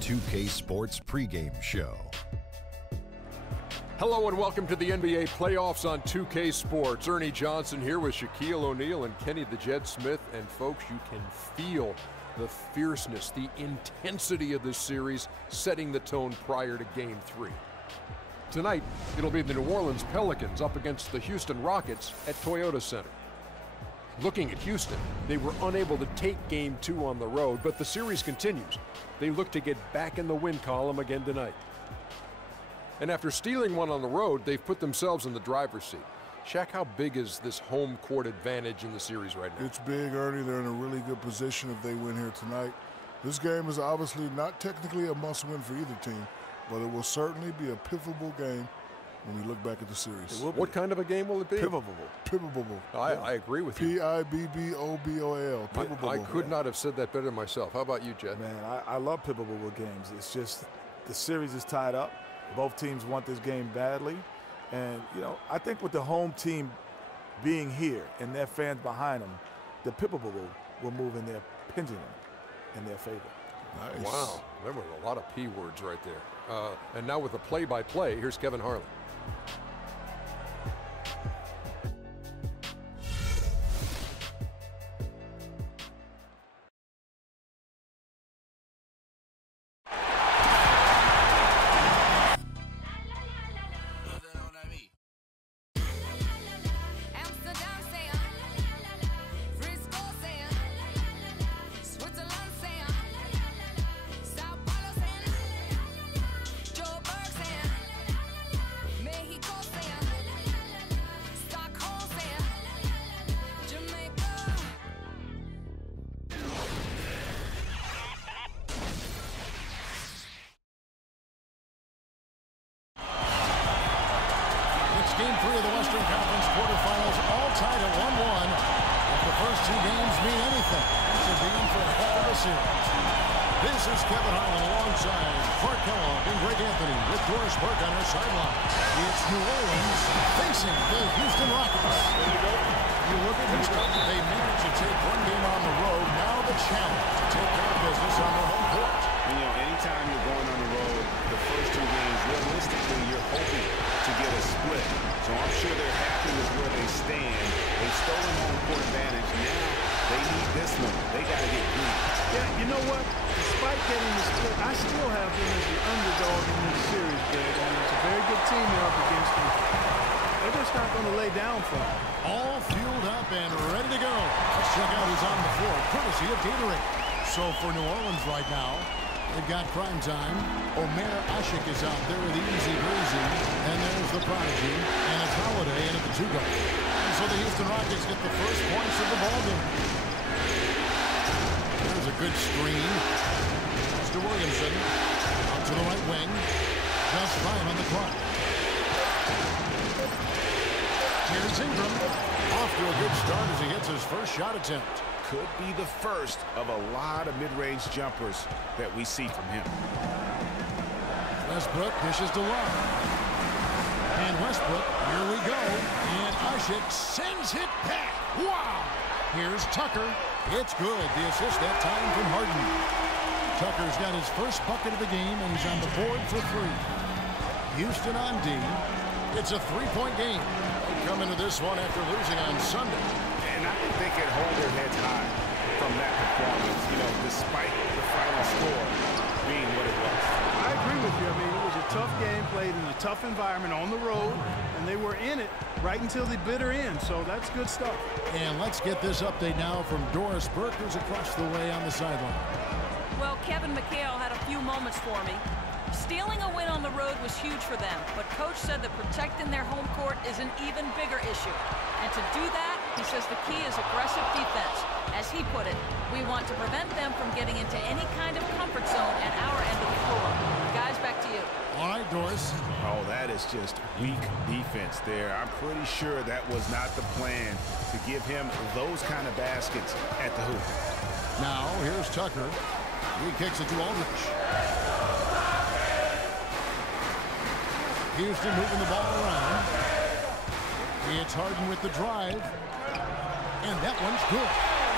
2K Sports pregame show. Hello and welcome to the NBA playoffs on 2K Sports. Ernie Johnson here with Shaquille O'Neal and Kenny the Jet Smith. And folks, you can feel the fierceness, the intensity of this series setting the tone prior to Game 3. Tonight, it'll be the New Orleans Pelicans up against the Houston Rockets at Toyota Center. Looking at Houston, they were unable to take Game 2 on the road, but the series continues. They look to get back in the win column again tonight. And after stealing one on the road, they've put themselves in the driver's seat. Shaq, how big is this home court advantage in the series right now? It's big, Ernie. They're in a really good position if they win here tonight. This game is obviously not technically a must-win for either team, but it will certainly be a pivotal game when we look back at the series. What kind of a game will it be? Pivotal. I agree with you. P-I-B-B-O-B-O-L. I could not have said that better myself. How about you, Jet? Man, I love pivotal games. It's just the series is tied up. Both teams want this game badly. And, you know, I think with the home team being here and their fans behind them, the pivotal will move in their pendulum in their favor. Nice. Wow, there were a lot of P words right there. And now with the play-by-play, here's Kevin Harlan. Game 3 of the Western Conference quarterfinals, all tied at 1-1. If the first two games mean anything, this will be in for a heck of a series. This is Kevin Harlan alongside Clark Kellogg and Greg Anthony with Doris Burke on our sideline. It's New Orleans facing the Houston Rockets. You look at Houston, they managed to take one game on the road. Now the challenge to take care of business on their home court. You know, anytime you're going on the road, the first two games, realistically, you're hoping to get a split. So I'm sure they're happy with where they stand. They've stolen home court advantage. Now they need this one. They got to get green. Yeah, you know what? Despite getting the split, I still have them as the underdog in this series, Greg. And it's a very good team they're up against them. They're just not going to lay down for them. All fueled up and ready to go. Let's check out who's on the floor, courtesy of Gatorade. So for New Orleans right now, they've got prime time. Omer Ashik is out there with easy breezy. And there's the prodigy. And it's Holiday in at the two-guard. And so the Houston Rockets get the first points of the ballgame. There's a good screen. Mr. Williamson out to the right wing. Just 5 on the clock. Here's Ingram. Off to a good start as he hits his first shot attempt. Could be the first of a lot of mid-range jumpers that we see from him. Westbrook dishes to Love. And Westbrook, here we go. And Ashik sends it back. Wow! Here's Tucker. It's good. The assist that time from Harden. Tucker's got his first bucket of the game, and he's on the board for 3. Houston on D. It's a 3-point game. They come into this one after losing on Sunday. And I think they can hold their heads high from that performance, you know, despite the final score being what it was. I agree with you. I mean, it was a tough game, played in a tough environment on the road, and they were in it right until the bitter end, so that's good stuff. And let's get this update now from Doris Burke, who's across the way on the sideline. Well, Kevin McHale had a few moments for me. Stealing a win on the road was huge for them, but Coach said that protecting their home court is an even bigger issue. And to do that, he says the key is aggressive defense. As he put it, we want to prevent them from getting into any kind of comfort zone at our end of the floor. Guys, back to you. All right, Doris. Oh, that is just weak defense there. I'm pretty sure that was not the plan to give him those kind of baskets at the hoop. Now, here's Tucker. He kicks it to Aldridge. Houston moving the ball around. It's Harden with the drive. And that one's good.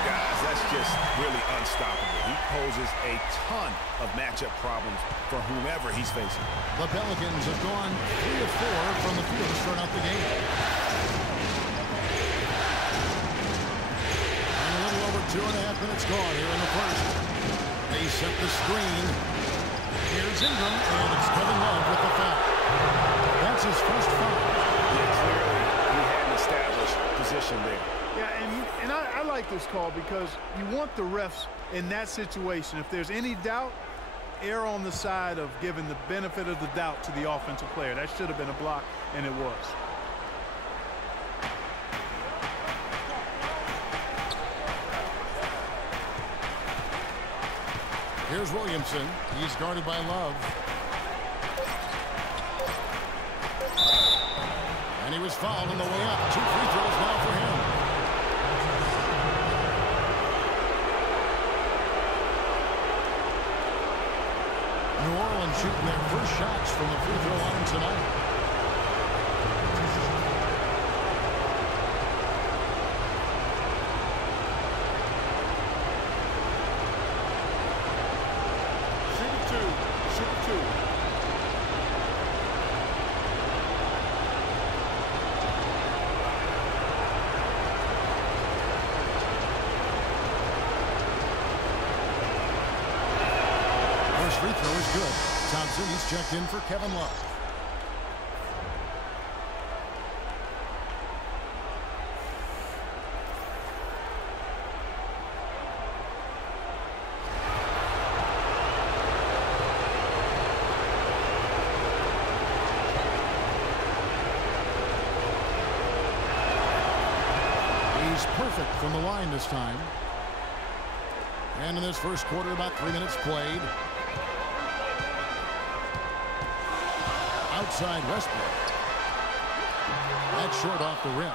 Guys, that's just really unstoppable. He poses a ton of matchup problems for whomever he's facing. The Pelicans have gone 3 of 4 from the field to start out the game. And a little over 2.5 minutes gone here in the first. They set the screen. Here's Ingram, and it's Kevin Love with the foul. That's his first foul. Yeah, clearly he had an established position there. Yeah, and I like this call because you want the refs in that situation. If there's any doubt, err on the side of giving the benefit of the doubt to the offensive player. That should have been a block, and it was. Here's Williamson. He's guarded by Love. And he was fouled on the way up. 2 free throws now for him. New Orleans shooting their first shots from the free throw line tonight. Shoot two. First free throw is good. Thompson, he's checked in for Kevin Love. He's perfect from the line this time. And in this first quarter, about 3 minutes played. Outside Westbrook. That's short off the rim.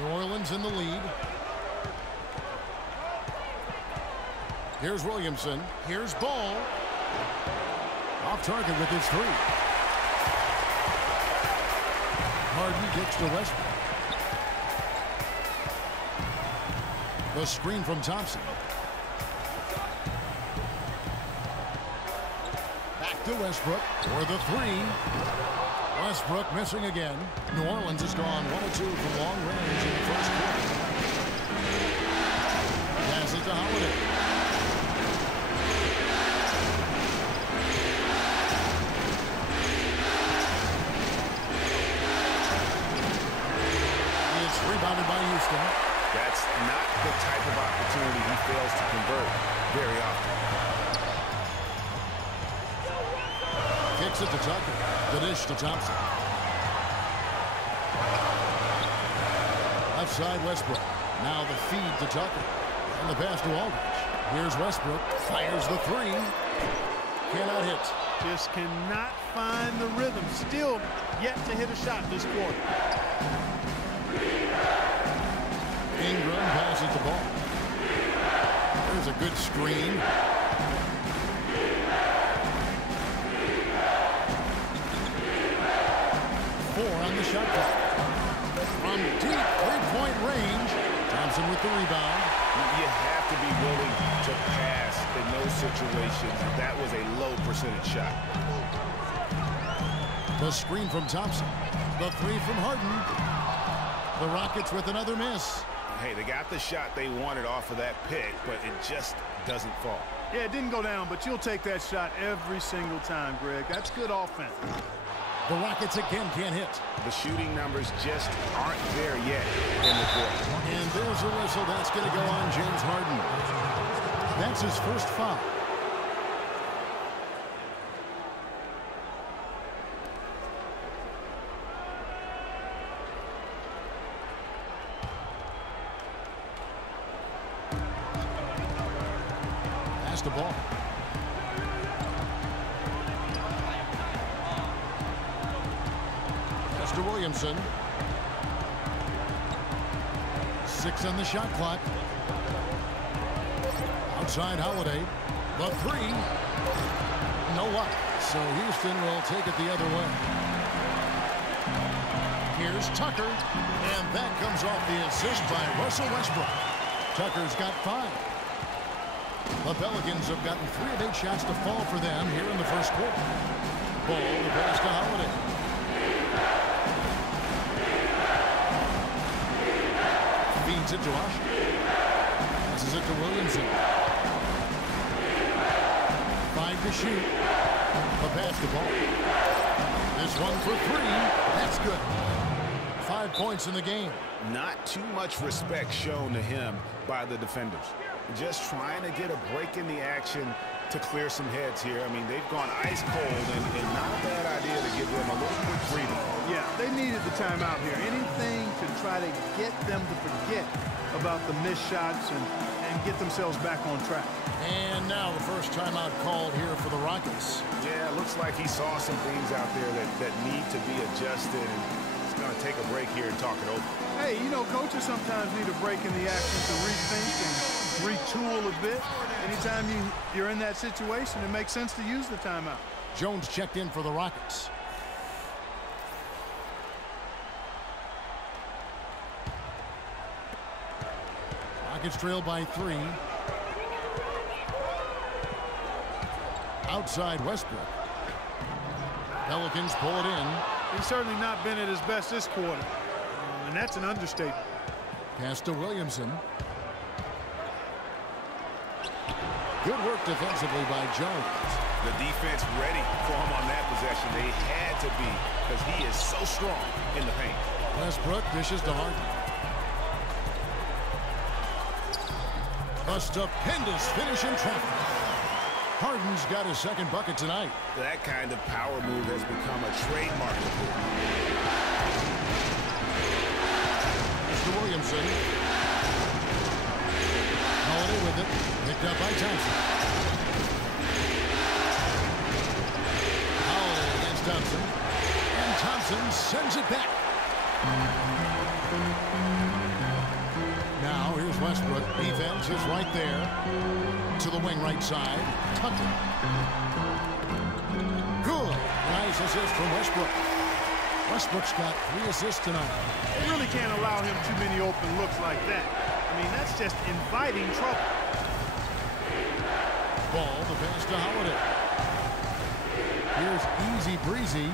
New Orleans in the lead. Here's Williamson. Here's Ball. Off target with his 3. Harden kicks to Westbrook. The screen from Thompson. Back to Westbrook for the 3. Westbrook missing again. New Orleans has gone 1 of 2 from long range in the first quarter. Pass it to Holiday. It's rebounded by Houston. That's not the type of opportunity he fails to convert very often. Kicks it to Tucker. The dish to Thompson. Left side Westbrook. Now the feed to Tucker. And the pass to Aldridge. Here's Westbrook. Fires the 3. Cannot hit. Just cannot find the rhythm. Still yet to hit a shot this quarter. Ingram passes the ball. There's a good screen. On the shot clock. From deep three-point range. Thompson with the rebound. You have to be willing to pass in those situations. That was a low percentage shot. The screen from Thompson. The 3 from Harden. The Rockets with another miss. Hey, they got the shot they wanted off of that pick, but it just doesn't fall. Yeah, it didn't go down, but you'll take that shot every single time, Greg. That's good offense. The Rockets again can't hit. The shooting numbers just aren't there yet in the quarter. And there's a whistle. That's going to go on James Harden. That's his first foul. Pass the ball. To Williamson. 6 on the shot clock. Outside Holiday. The 3. No luck. So Houston will take it the other way. Here's Tucker. And that comes off the assist by Russell Westbrook. Tucker's got 5. The Pelicans have gotten 3 of 8 shots to fall for them here in the first quarter. Ball, the pass to Holiday. Feeds it to Usher. Passes it to Williamson. 5 to shoot. The pass to Ball. This one for 3. That's good. 5 points in the game. Not too much respect shown to him by the defenders. Just trying to get a break in the action to clear some heads here. I mean, they've gone ice cold, and not a bad idea to give them a little quick breathing. Yeah, they needed the timeout here. Anything to try to get them to forget about the missed shots and get themselves back on track. And now the first timeout called here for the Rockets. Yeah, it looks like he saw some things out there that need to be adjusted, and he's going to take a break here and talk it over. Hey, you know, coaches sometimes need a break in the action to rethink and retool a bit. Anytime you're in that situation, it makes sense to use the timeout. Jones checked in for the Rockets. Rockets trail by 3. Outside Westbrook. Pelicans pull it in. He's certainly not been at his best this quarter. And that's an understatement. Pass to Williamson. Good work defensively by Jones. The defense ready for him on that possession. They had to be, because he is so strong in the paint. Westbrook dishes to Harden. A stupendous finish in traffic. Harden's got his second bucket tonight. That kind of power move has become a trademark of him. Mr. Williamson. Holiday with it. Picked up by Thompson. Holiday against Thompson. And Thompson sends it back. Now here's Westbrook. Defense is right there. To the wing right side. Tucker. Good. Nice assist from Westbrook. Westbrook's got 3 assists tonight. They really can't allow him too many open looks like that. I mean, that's just inviting trouble. Ball, the pass to Holiday. Here's Easy Breezy.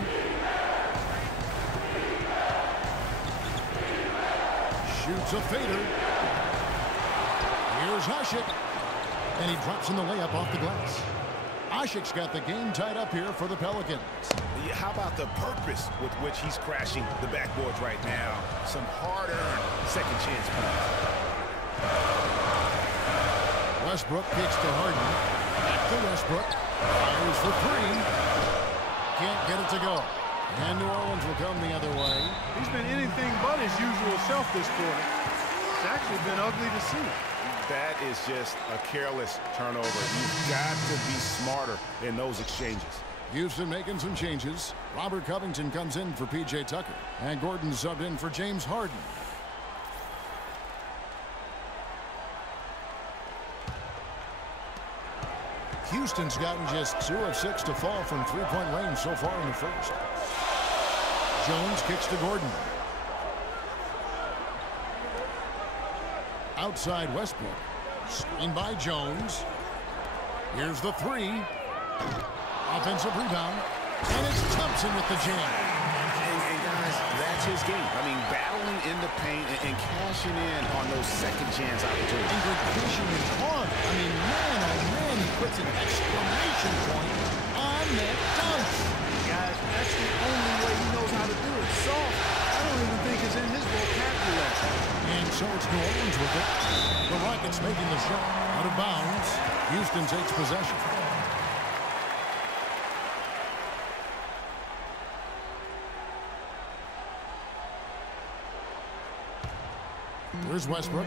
Shoots a fader. Here's Hushik. And he drops in the layup off the glass. Ashik's got the game tied up here for the Pelicans. Yeah, how about the purpose with which he's crashing the backboards right now? Some hard-earned second chance points. Westbrook kicks to Harden. Back to Westbrook. Fires for 3. Can't get it to go. And New Orleans will come the other way. He's been anything but his usual self this quarter. It's actually been ugly to see. That is just a careless turnover. You've got to be smarter in those exchanges. Houston making some changes. Robert Covington comes in for P.J. Tucker. And Gordon subbed in for James Harden. Houston's gotten just 2 of 6 to fall from three-point range so far in the first. Jones kicks to Gordon. Outside Westbrook. Screen by Jones. Here's the 3. Offensive rebound. And it's Thompson with the jam. And guys, that's his game. I mean, battling in the paint and cashing in on those second chance opportunities. And vision is hard. I mean, man, oh man, he puts an exclamation point on that dunk. Guys, that's the only way he knows how to do it. Soft. I don't even think it's in his vocabulary. And so it's New Orleans with it. The Rockets making the shot. Out of bounds. Houston takes possession. Here's Westbrook.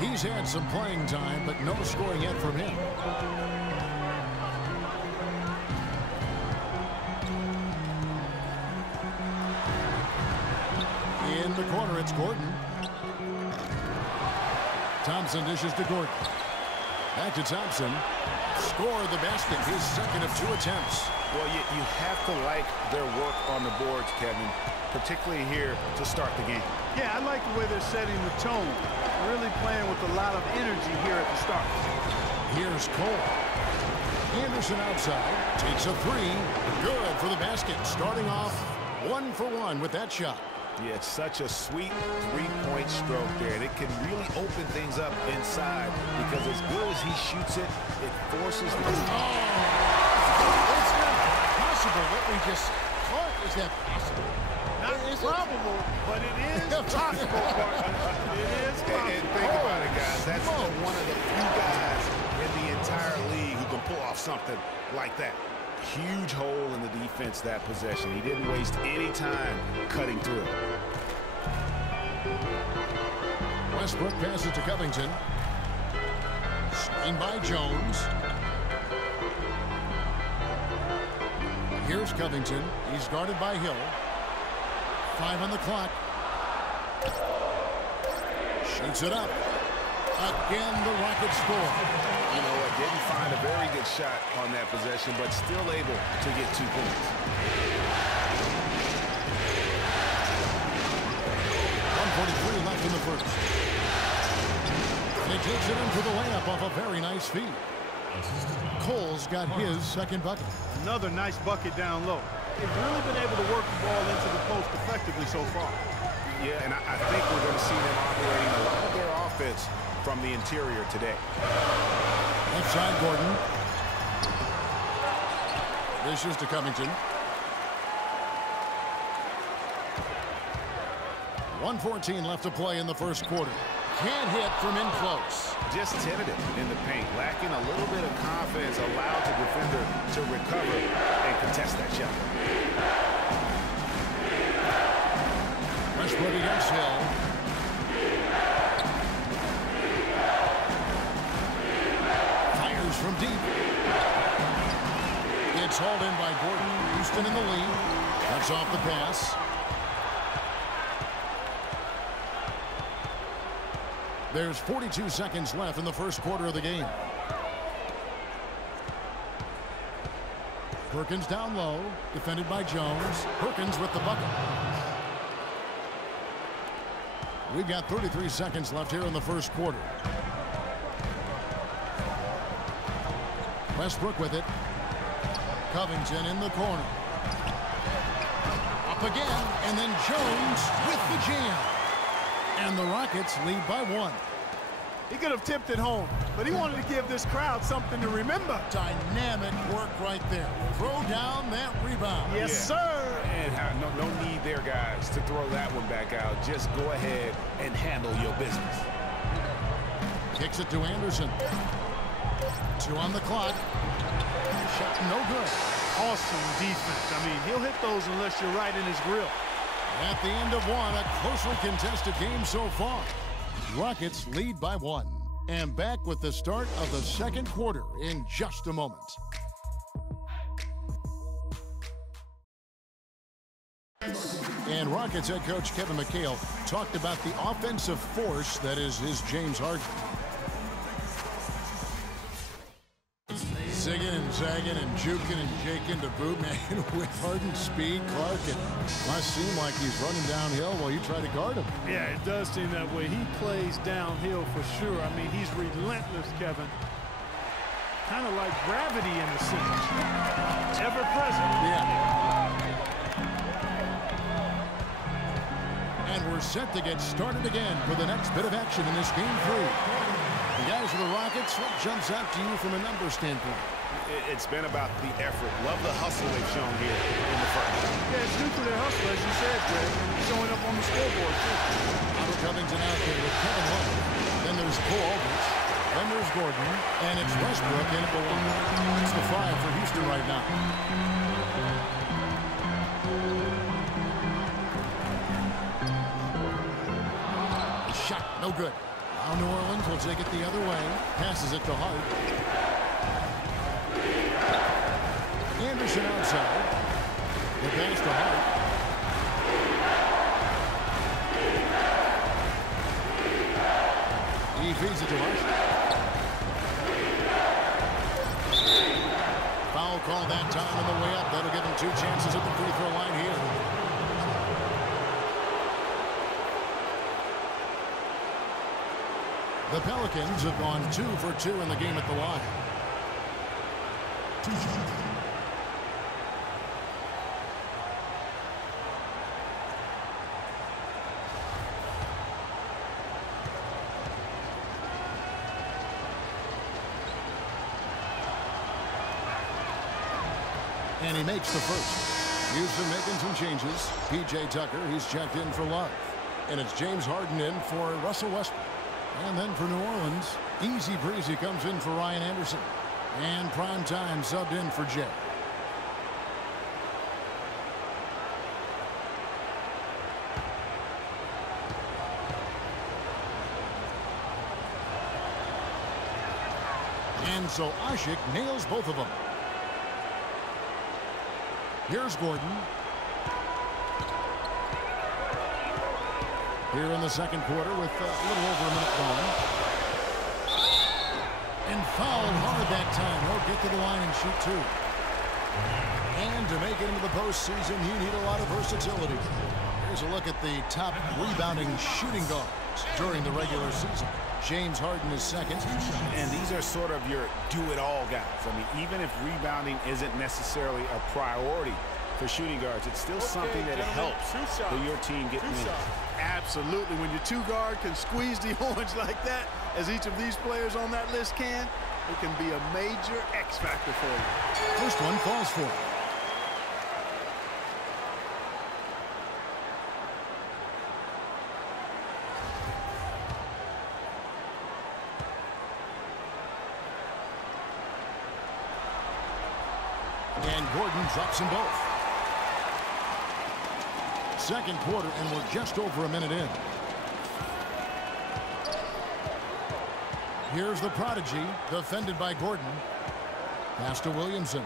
He's had some playing time, but no scoring yet from him. In the corner, it's Gordon. Thompson dishes to Gordon. Back to Thompson. Scored the basket, his second of 2 attempts. Well, you have to like their work on the boards, Kevin, particularly here to start the game. Yeah, I like the way they're setting the tone. Really playing with a lot of energy here at the start. Here's Cole. Anderson outside. Takes a 3. Good for the basket. Starting off 1 for 1 with that shot. Yeah, it's such a sweet three-point stroke there. And it can really open things up inside because as good as he shoots it, it forces the... It's not possible what we just thought. Is that possible? Not probable, but it is possible. It is possible. And think about it, guys. That's one of the few guys in the entire league who can pull off something like that. Huge hole in the defense that possession. He didn't waste any time cutting through. Westbrook passes to Covington. Screened by Jones. Here's Covington. He's guarded by Hill. 5 on the clock. Shoots it up. Again, the Rockets score. You know what? Didn't find a very good shot on that possession, but still able to get 2 points. 1:43 left in the first. And he takes it in for the layup off a very nice feed. Cole's got his second bucket. Another nice bucket down low. They've really been able to work the ball into the post effectively so far. Yeah, and I think we're going to see them operating a lot of their offense from the interior today. Left side, Gordon. Dishes to Covington. 1:14 left to play in the first quarter. Can't hit from in close. Just tentative in the paint, lacking a little bit of confidence, allowed the defender to recover and contest that shot. Westbrook against Hill. Fires from deep. It's hauled in by Gordon. Houston in the lead. Cuts off the pass. There's 42 seconds left in the first quarter of the game. Perkins down low, defended by Jones. Perkins with the bucket. We've got 33 seconds left here in the first quarter. Westbrook with it. Covington in the corner. Up again, and then Jones with the jam. And the Rockets lead by 1. He could have tipped it home, but he wanted to give this crowd something to remember. Dynamic work right there. Throw down that rebound. Yes, sir. And no need there, guys, to throw that one back out. Just go ahead and handle your business. Kicks it to Anderson. 2 on the clock. Shot no good. Awesome defense. I mean, he'll hit those unless you're right in his grill. At the end of 1, a closely contested game so far. Rockets lead by 1. And back with the start of the second quarter in just a moment. And Rockets head coach Kevin McHale talked about the offensive force that is his James Harden. Zigging and zagging and juking and jaking to boot, man, with Harden's speed, Clark, it must seem like he's running downhill while you try to guard him. Yeah, it does seem that way. He plays downhill for sure. I mean, he's relentless, Kevin. Kind of like gravity in a sense. Ever present. Yeah. And we're set to get started again for the next bit of action in this game 3. The guys of the Rockets, what jumps out to you from a number standpoint? It's been about the effort. Love the hustle they've shown here in the first. Yeah, it's due to their hustle, as you said, Greg, and showing up on the scoreboard, too. Otto Covington out there with Kevin Love. Then there's Cole Aldrich. Then there's Gordon. And it's Westbrook in at the 1. It's the 5 for Houston right now. Shot, no good. Now New Orleans will take it the other way. Passes it to Hart. Anderson outside. The pass to Hart. He feeds it to Hart. called that time on the way up. That'll give him 2 chances at the free throw line here. The Pelicans have gone 2 for 2 in the game at the line. And he makes the first. Houston making some changes. P.J. Tucker, he's checked in for Love. And it's James Harden in for Russell Westbrook. And then for New Orleans, Easy Breezy comes in for Ryan Anderson. And Prime Time subbed in for Jay. And so Ashik nails both of them. Here's Gordon. Here in the second quarter with a little over a minute gone. And fouled hard that time. He'll get to the line and shoot 2. And to make it into the postseason, you need a lot of versatility. Here's a look at the top rebounding shooting guards during the regular season. James Harden is second. And these are sort of your do-it-all guys. I mean, even if rebounding isn't necessarily a priority for shooting guards, it's still something that helps your team get wins. Absolutely. When your 2 guard can squeeze the orange like that, as each of these players on that list can, it can be a major X factor for you. First one falls for him. And Gordon drops them both. Second quarter, and we're just over a minute in. Here's the prodigy, defended by Gordon. Pass to Williamson.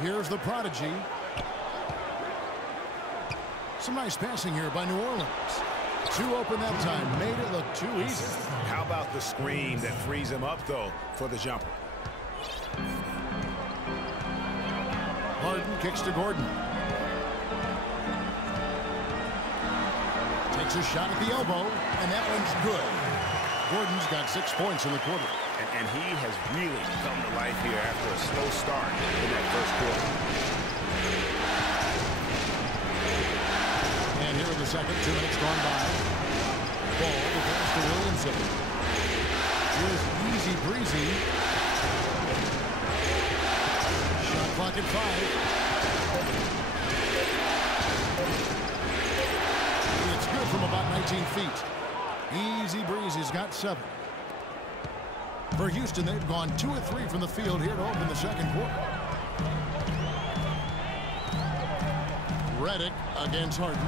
Here's the prodigy. Some nice passing here by New Orleans. 2 open that time, made it look too easy. How about the screen that frees him up, though, for the jumper? Harden kicks to Gordon. Takes a shot at the elbow, and that one's good. Gordon's got 6 points in the quarter. And he has really come to life here after a slow start in that first quarter. And here in the second, 2 minutes gone by. Ball, the pass to Williamson. Here's Easy Breezy. Shot clock at 5. It's good from about 19 feet. Easy Breezy's got 7. For Houston, they've gone 2 of 3 from the field here to open the second quarter. Redick against Harden.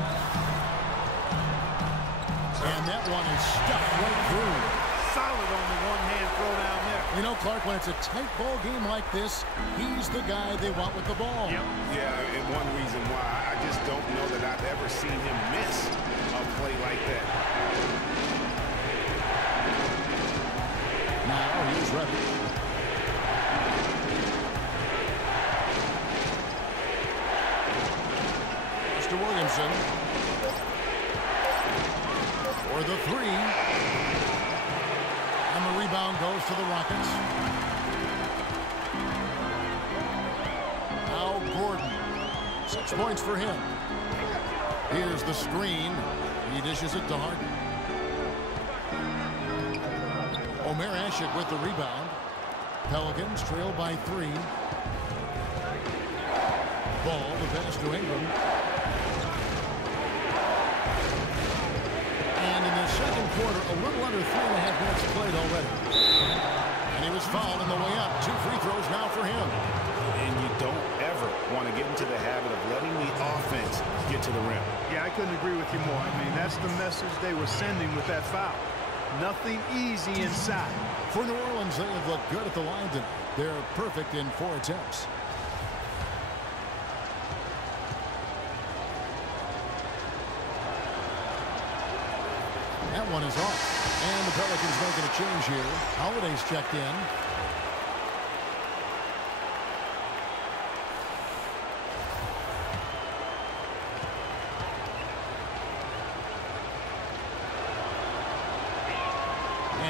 And that one is stuck right through. Solid on the one-hand throw down there. You know, Clark, when it's a tight ball game like this, he's the guy they want with the ball. Yep. Yeah, and one reason why I just don't know that I've ever seen him miss a play like that. Now he's ready. Mr. Williamson. For the 3. And the rebound goes to the Rockets. Now Gordon. 6 points for him. Here's the screen. He dishes it to Harden. Omer Ashik with the rebound. Pelicans trail by 3. Ball, the pass to Ingram. And in the second quarter, a little under 3.5 minutes played already. And he was fouled on the way up. 2 free throws now for him. And you don't ever want to get into the habit of letting the offense get to the rim. Yeah, I couldn't agree with you more. I mean, that's the message they were sending with that foul. Nothing easy inside. For New Orleans, they have looked good at the line tonight. They're perfect in 4 attempts. That one is off. And the Pelicans making a change here. Holiday's checked in.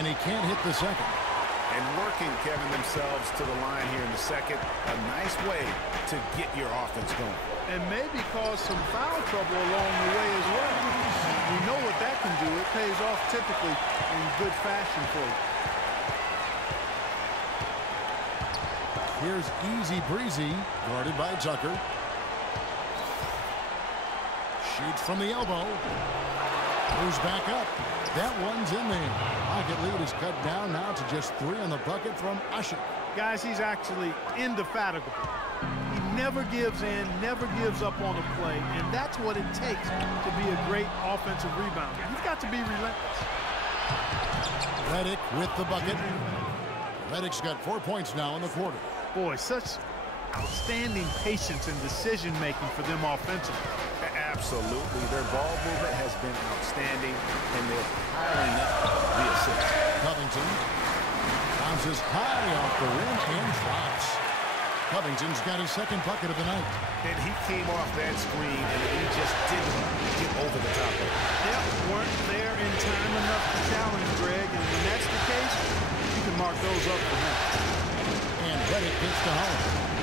And he can't hit the second. And working, Kevin, themselves to the line here in the second. A nice way to get your offense going. And maybe cause some foul trouble along the way as well. We know what that can do. It pays off typically in good fashion for you. Here's Easy Breezy, guarded by Tucker. Shoots from the elbow. Moves back up. That one's in there. Rocket lead is cut down now to just 3 on the bucket from Usher. Guys, he's actually indefatigable. He never gives in, never gives up on a play, and that's what it takes to be a great offensive rebounder. He's got to be relentless. Redick with the bucket. Redick's got 4 points now in the quarter. Boy, such outstanding patience and decision-making for them offensively. Absolutely. Their ball movement has been outstanding, and they're piling up the assists. Covington bounces high off the rim and drops. Covington's got his second bucket of the night. And he came off that screen, and he just didn't get over the top of it. Yep, weren't there in time enough to challenge Greg, and when that's the case, you can mark those up for him. And Redick gets to home.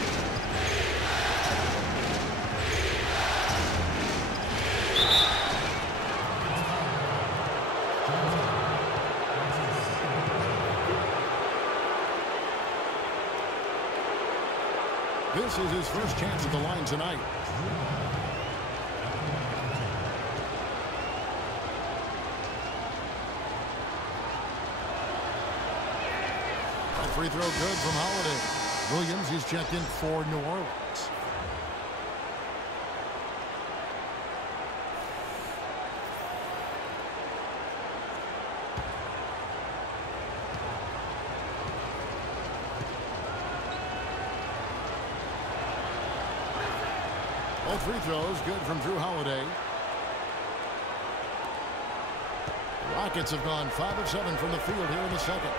This is his first chance at the line tonight. A free throw good from Holiday. Williams, he's checked in for New Orleans. All free throws good from Drew Holiday. Rockets have gone 5 of 7 from the field here in the second.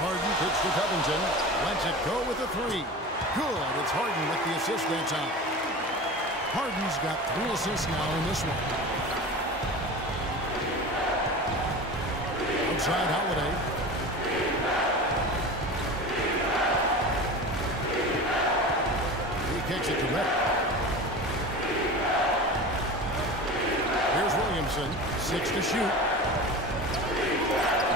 Harden pitched to Covington. Lets it go with a 3. Good. It's Harden with the assist that time. Harden's got 3 assists now in this one. Outside Holiday. Kicks it to Redick. Here's Williamson. 6 to shoot.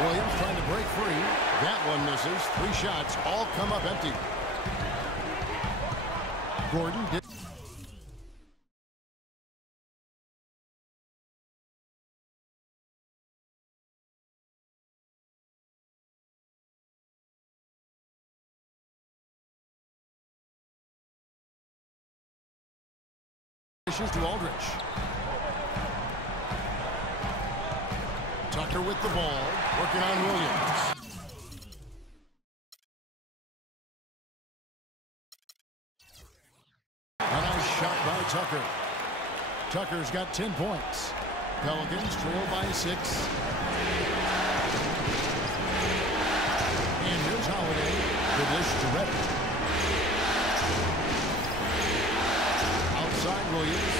Williams trying to break free. That one misses. 3 shots. All come up empty. Gordon did. To Aldridge. Tucker with the ball, working on Williams. A nice shot by Tucker. Tucker's got 10 points. Pelicans trail by 6. And here's Holiday. The dish to Redick. Outside Williams.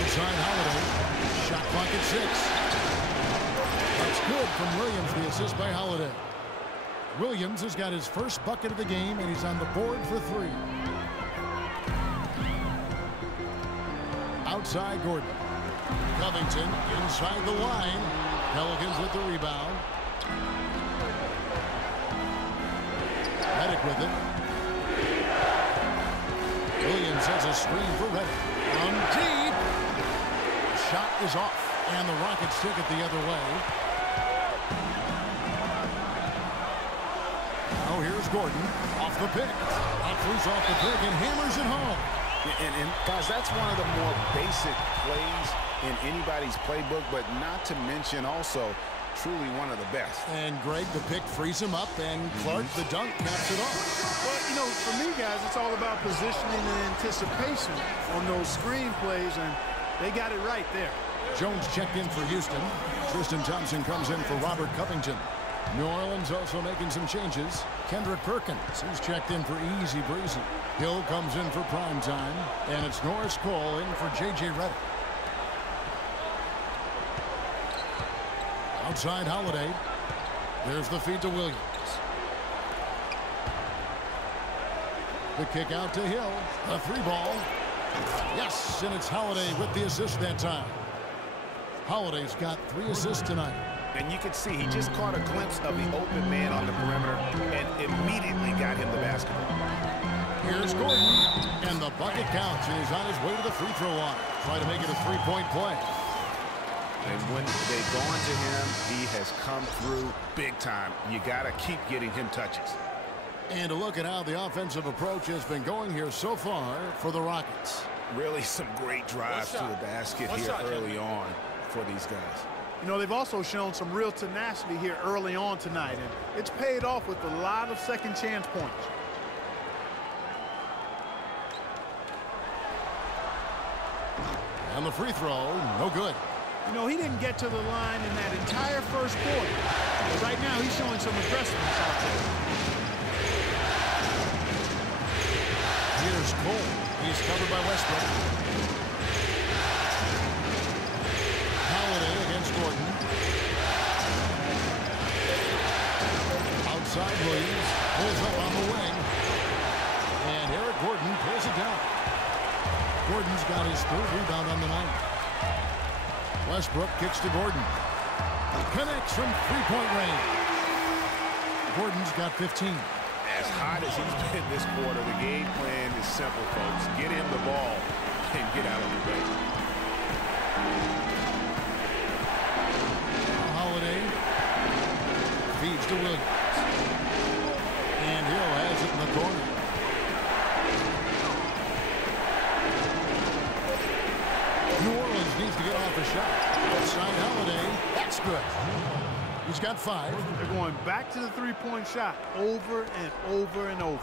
Outside Holiday. Shot clock at 6. That's good from Williams, the assist by Holiday. Williams has got his first bucket of the game, and he's on the board for 3. Outside Gordon. Covington inside the line. Pelicans with the rebound. Redick with it. Williams has a screen for Redick. From deep. Shot is off, and the Rockets take it the other way. Oh, here's Gordon off the pick. Outflews off the pick and hammers it home. And guys, that's one of the more basic plays in anybody's playbook, but not to mention also truly one of the best. And Greg, the pick frees him up, and Clark, the dunk, caps it off. Well, you know, for me, guys, it's all about positioning and anticipation on those screen plays, and they got it right there. Jones checked in for Houston. Tristan Thompson comes in for Robert Covington. New Orleans also making some changes. Kendrick Perkins, he's checked in for Easy Breezy. Hill comes in for prime time, and it's Norris Cole in for J.J. Redick. Outside Holiday. There's the feed to Williams. The kick out to Hill. A 3-ball. Yes, and it's Holiday with the assist that time. Holiday's got 3 assists tonight. And you can see he just caught a glimpse of the open man on the perimeter and immediately got him the basketball. Here's Gordon, and the bucket counts, and he's on his way to the free throw line. Try to make it a 3-point play. And when they've gone to him, he has come through big time. You got to keep getting him touches. And a look at how the offensive approach has been going here so far for the Rockets. Really some great drives to the basket here early on for these guys. You know, they've also shown some real tenacity here early on tonight, and it's paid off with a lot of second chance points. And the free throw, no good. You know, he didn't get to the line in that entire first quarter. But right now, he's showing some aggressiveness out there. Here's Cole. He's covered by Westbrook. Holiday against Gordon. Outside Williams. Pulls up on the wing. And Eric Gordon pulls it down. Gordon's got his 3rd rebound on the night. Westbrook kicks to Gordon. Connects from 3-point range. Gordon's got 15. As hot as he's been this quarter, the game plan is simple, folks. Get him the ball and get out of the way. Holiday feeds to Williams. And Hill has it in the corner. New Orleans needs to get off a shot. Outside Holiday. That's good. He's got 5. They're going back to the 3-point shot over and over and over.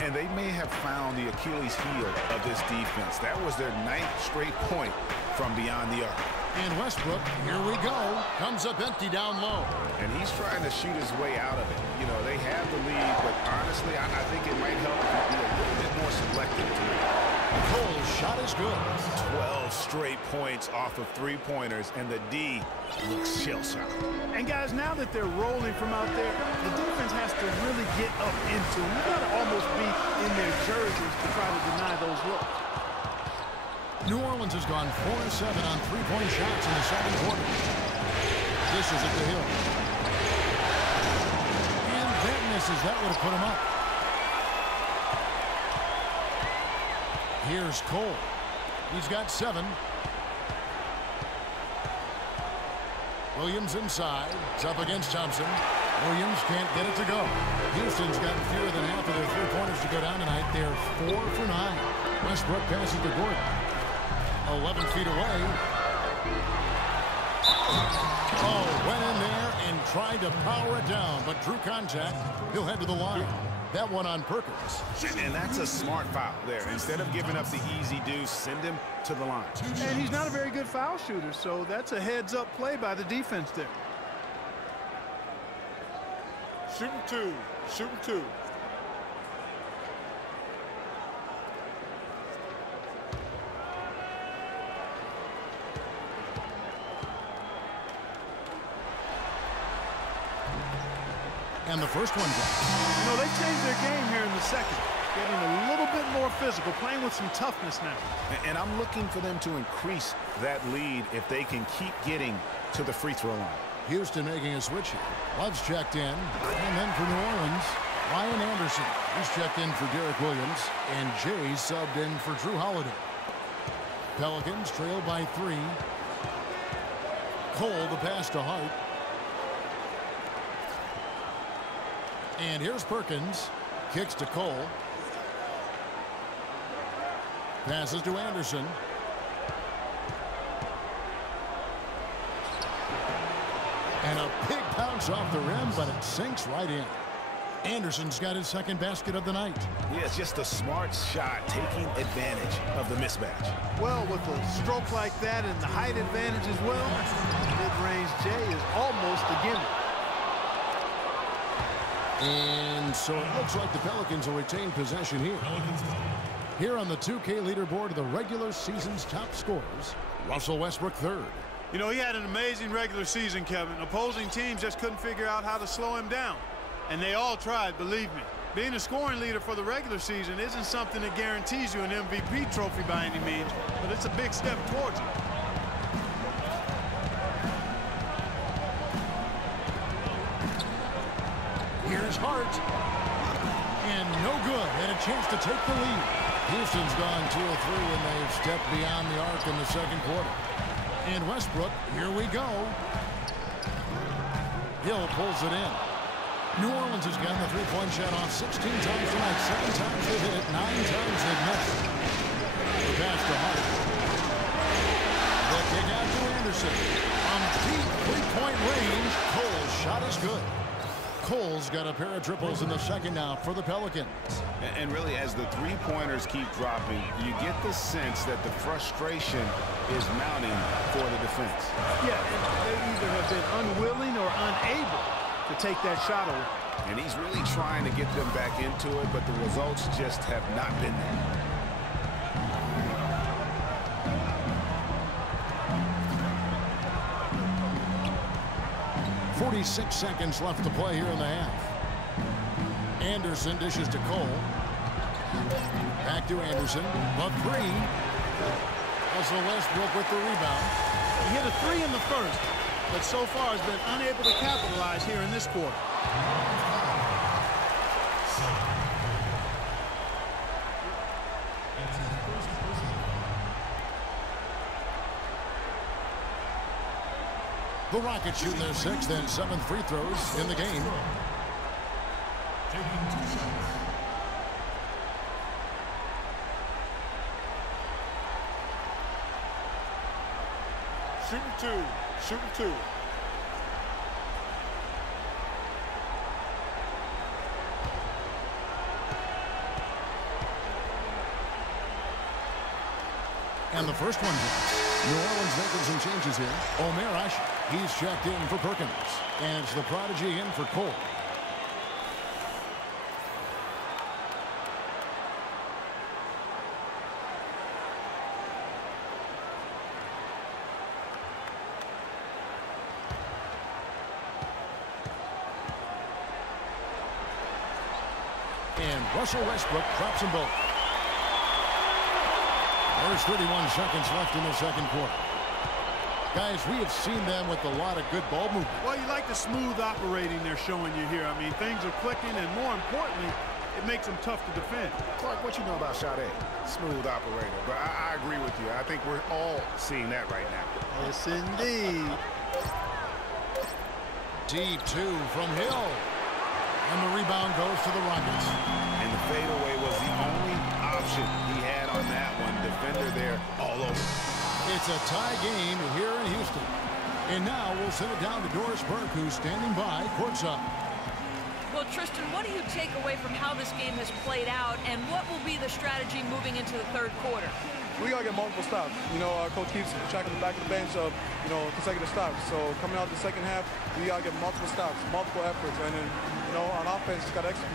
And they may have found the Achilles heel of this defense. That was their 9th straight point from beyond the arc. And Westbrook, here we go, comes up empty down low. And he's trying to shoot his way out of it. You know, they have the lead, but honestly, I think it might help if he be a little bit more selective tonight. Cole's shot is good. 12 straight points off of 3-pointers, and the D looks shell-shocked. And guys, now that they're rolling from out there, the defense has to really get up into them. You've got to almost be in their jerseys to try to deny those looks. New Orleans has gone 4-7 on 3-point shots in the 2nd quarter. This is at the Hill. And that misses. That would have put him up. Here's Cole. He's got 7. Williams inside. It's up against Thompson. Williams can't get it to go. Houston's got fewer than half of their 3-pointers to go down tonight. They're 4 for 9. Westbrook passes to Gordon. 11 feet away. Oh, went in there and tried to power it down, but drew contact. He'll head to the line. That one on Perkins. And that's a smart foul there. Instead of giving up the easy deuce, send him to the line. And he's not a very good foul shooter, so that's a heads-up play by the defense there. Shooting 2. Shooting 2. And the first one's up. You know, they've changed their game here in the 2nd. Getting a little bit more physical, playing with some toughness now. And I'm looking for them to increase that lead if they can keep getting to the free throw line. Houston making a switch here. Love's checked in. And then for New Orleans, Ryan Anderson. He's checked in for Derek Williams. And Jay subbed in for Drew Holiday. Pelicans trail by 3. Cole the pass to Hart. And here's Perkins. Kicks to Cole. Passes to Anderson. And a big bounce off the rim, but it sinks right in. Anderson's got his 2nd basket of the night. Yeah, it's just a smart shot, taking advantage of the mismatch. Well, with a stroke like that and the height advantage as well, mid-range Jay is almost a gimme. And so it looks like the Pelicans will retain possession here. Here on the 2K leaderboard of the regular season's top scorers, Russell Westbrook 3rd, You know, he had an amazing regular season, Kevin. Opposing teams just couldn't figure out how to slow him down. And they all tried, believe me. Being a scoring leader for the regular season isn't something that guarantees you an MVP trophy by any means, but it's a big step towards it. Here's Hart. And no good. And a chance to take the lead. Houston's gone 2 of 3 when they've stepped beyond the arc in the second quarter. And Westbrook, here we go. Hill pulls it in. New Orleans has gotten the three-point shot off 16 times tonight. 7 times they've hit it, 9 times they've missed. The pass to Hart. The kick out to Anderson. From deep three-point range, Cole's shot is good. Cole's got a pair of triples in the second now for the Pelicans. And really, as the three-pointers keep dropping, you get the sense that the frustration is mounting for the defense. Yeah, and they either have been unwilling or unable to take that shot away. And he's really trying to get them back into it, but the results just have not been there. 46 seconds left to play here in the half. Anderson dishes to Cole. Back to Anderson. The three. Russell Westbrook with the rebound. He hit a three in the first, but so far has been unable to capitalize here in this quarter. The Rockets shooting their 6th and 7th free throws in the game. Shooting two. And the first one drops. New Orleans making some changes here. Omer Ashe, he's checked in for Perkins. And it's the prodigy in for Cole. And Russell Westbrook drops them both. There's 31 seconds left in the second quarter. Guys, we have seen them with a lot of good ball movement. Well, you like the smooth operating they're showing you here. I mean, things are clicking, and more importantly, it makes them tough to defend. Clark, what you know about Sade? Smooth operator. But I agree with you. I think we're all seeing that right now. Yes, indeed. Deep two from Hill. And the rebound goes to the Rockets. And the fadeaway was the only option he had on that one. Defender there all over. It's a tie game here in Houston. And now we'll send it down to Doris Burke, who's standing by courtside. Well, Tristan, what do you take away from how this game has played out, and what will be the strategy moving into the third quarter? We got to get multiple stops. You know, our coach keeps tracking the back of the bench of, you know, consecutive stops. So coming out the second half, we got to get multiple stops, multiple efforts, and then, you know, on offense, just got to execute.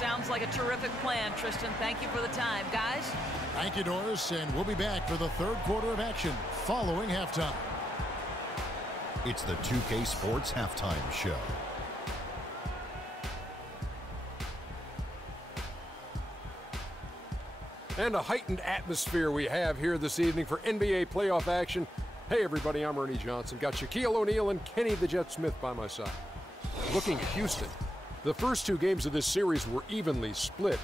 Sounds like a terrific plan, Tristan. Thank you for the time. Guys? Thank you, Doris, and we'll be back for the third quarter of action following halftime. It's the 2K Sports Halftime Show. And a heightened atmosphere we have here this evening for NBA playoff action. Hey everybody, I'm Ernie Johnson. Got Shaquille O'Neal and Kenny the Jet Smith by my side. Looking at Houston, the first two games of this series were evenly split,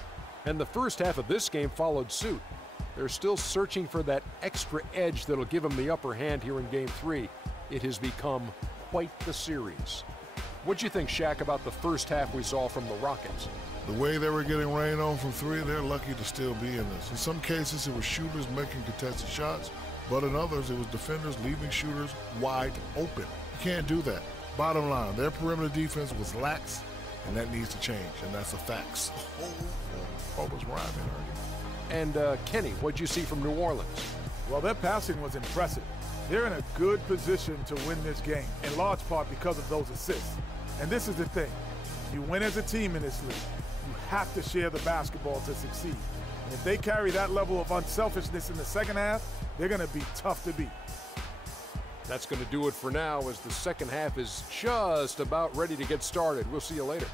and the first half of this game followed suit. They're still searching for that extra edge that'll give them the upper hand here in Game 3. It has become quite the series. What'd you think, Shaq, about the first half we saw from the Rockets? The way they were getting rain on from three, they're lucky to still be in this. In some cases, it was shooters making contested shots, but in others, it was defenders leaving shooters wide open. You can't do that. Bottom line, their perimeter defense was lax, and that needs to change, and that's a fact. What was rhyming earlier? And Kenny, what'd you see from New Orleans? Well, their passing was impressive. They're in a good position to win this game, in large part because of those assists. And this is the thing. You win as a team in this league. You have to share the basketball to succeed. And if they carry that level of unselfishness in the second half, they're going to be tough to beat. That's going to do it for now as the second half is just about ready to get started. We'll see you later.